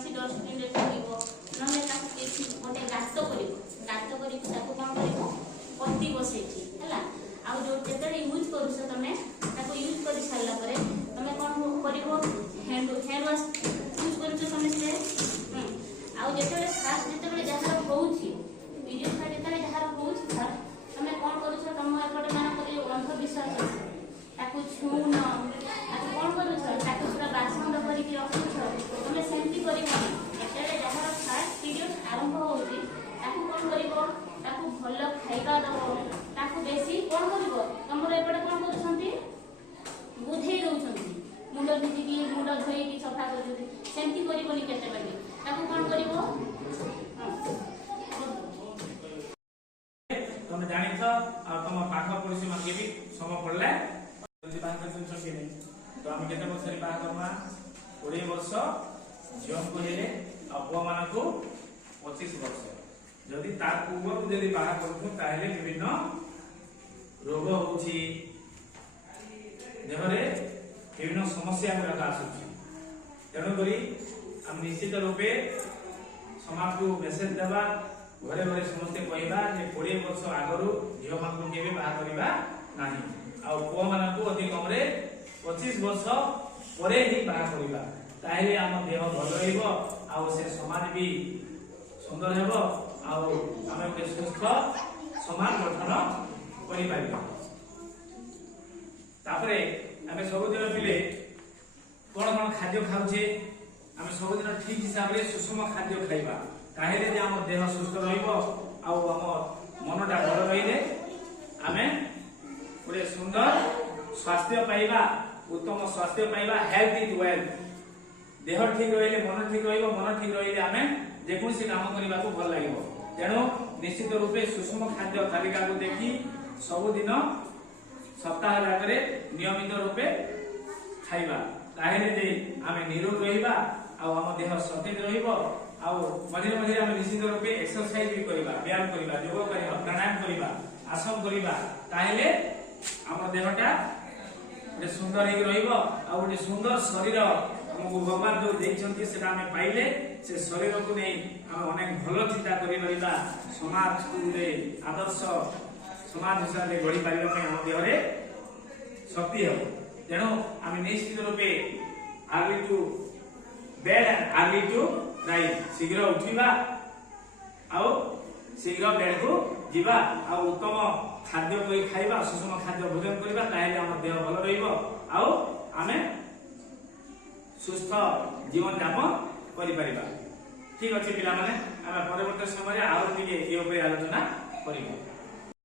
कौन डस्टबिन रे पड़िबो नहे ताकू किछि गोटे गात करिवो गात करी ताकू कोन करिवो पत्ती बसेछि हला आ जो जेते यूज करू छ तमे ताकू यूज करि सारला परे तमे कोन करिवो हैंड वाश यूज करू छ तमे से आ जेते फास्ट जेते जहार होउछि वीडियो का जेते जहार होउछि सर तमे कोन करू छ तम एपटे माना करी अंधविश्वास अछि ताकू छून ताकू कोन करू छ ताकू पूरा बासन करी के रखू छ तमे सेंटी करिवो जेते जहार फास्ट पीरियड आरंभ होउछि ताकू कोन करिवो ताकू भलो खाइबा दबो ताकू बेसी कोन करिवो तमरो एपटे कोन करूछंती बुझेई दउछंती मुंड भिजी की मुंड धोई की सफा करछंती सेंटी करिवोनी केते बागे ताकू कोन करिवो तुम जानी छ और तुम पाख पड़ोसी मन के भी सम पड़ले जदी बात करछन छके नै तो हम केते वर्ष रे बात करबा 20 वर्ष जॉब को हेले अपवा माना को 25 वर्ष जदी तार पूर्व जदी बात करथु ताहेले विभिन्न रोग होछि देहरे विभिन्न समस्या गुरा आसुछि तेणु करी हम निश्चित रूपे समाज को मेसेज देबा घरे घरे समस्ते कहबा जे 20 वर्ष आगरु झियो मान को केबे बाहा करिबा नाही आ पुआ मान को अति कम रे 25 वर्ष परे ही बाहा करिबा ताहेले हम देह भल रहइबो आ से समाज भी सुंदर हेबो आ हम एक सुस्थ समाज गठन करि पाइबा तापरे हमें सब दिन पिले कोन कोन खाद्य खाउछे हमें सब दिन ठीक हिसाब रे सुषम खाद्य खाइबा ताहेले जे हम देह सुस्थ रहइबो आ हम मनटा भल रहिले हमें पूरे सुंदर स्वास्थ्य पाइबा उत्तम स्वास्थ्य पाइबा हेल्थ इज वेल्थ देह ठीक रहिले मन ठीक रहिबो मन ठीक रहिले हमें जे कोनसी काम करिबा को भल लागिबो तेणु निश्चित रूपे सुषम खाद्य तालिका को देखि सब दिन सप्ताह जागरे नियमित रूपे खाइबा ताहेले जे हमें निरोग रहिबा आ हम देह सतेज रहिबो आ मझे मझे हम निश्चित रूपे एक्सरसाइज भी करिबा व्यायाम करिबा योग करिबा प्राणायाम करिबा आसन करिबा ताहेले हमर देहटा गोटे सुंदर ही रहिबो आ गोटे सुंदर शरीर हमको भगवान जो देइछन्ती सेटा हमें पाइले से शरीर को नै हम अनेक भलो चिंता करि रहिबा समाज को आदर्श समाज हिसाब से गढ़ी पारिबा पे हम देहरे शक्ति हो तेणु हम निश्चित रूपे early to bed and early to rise शीघ्र उठिबा आ शीघ्र बेड को जीवा आ उत्तम खाद्य कोई खाइबा सुषम खाद्य भोजन करिबा ताहेले हमर देह भल रहिबो आ हमें सुस्थ जीवन यापन करि परिबा ठीक अछि पिला माने हम परवर्ती समय रे आरो टिके ए ऊपर आलोचना करिबो।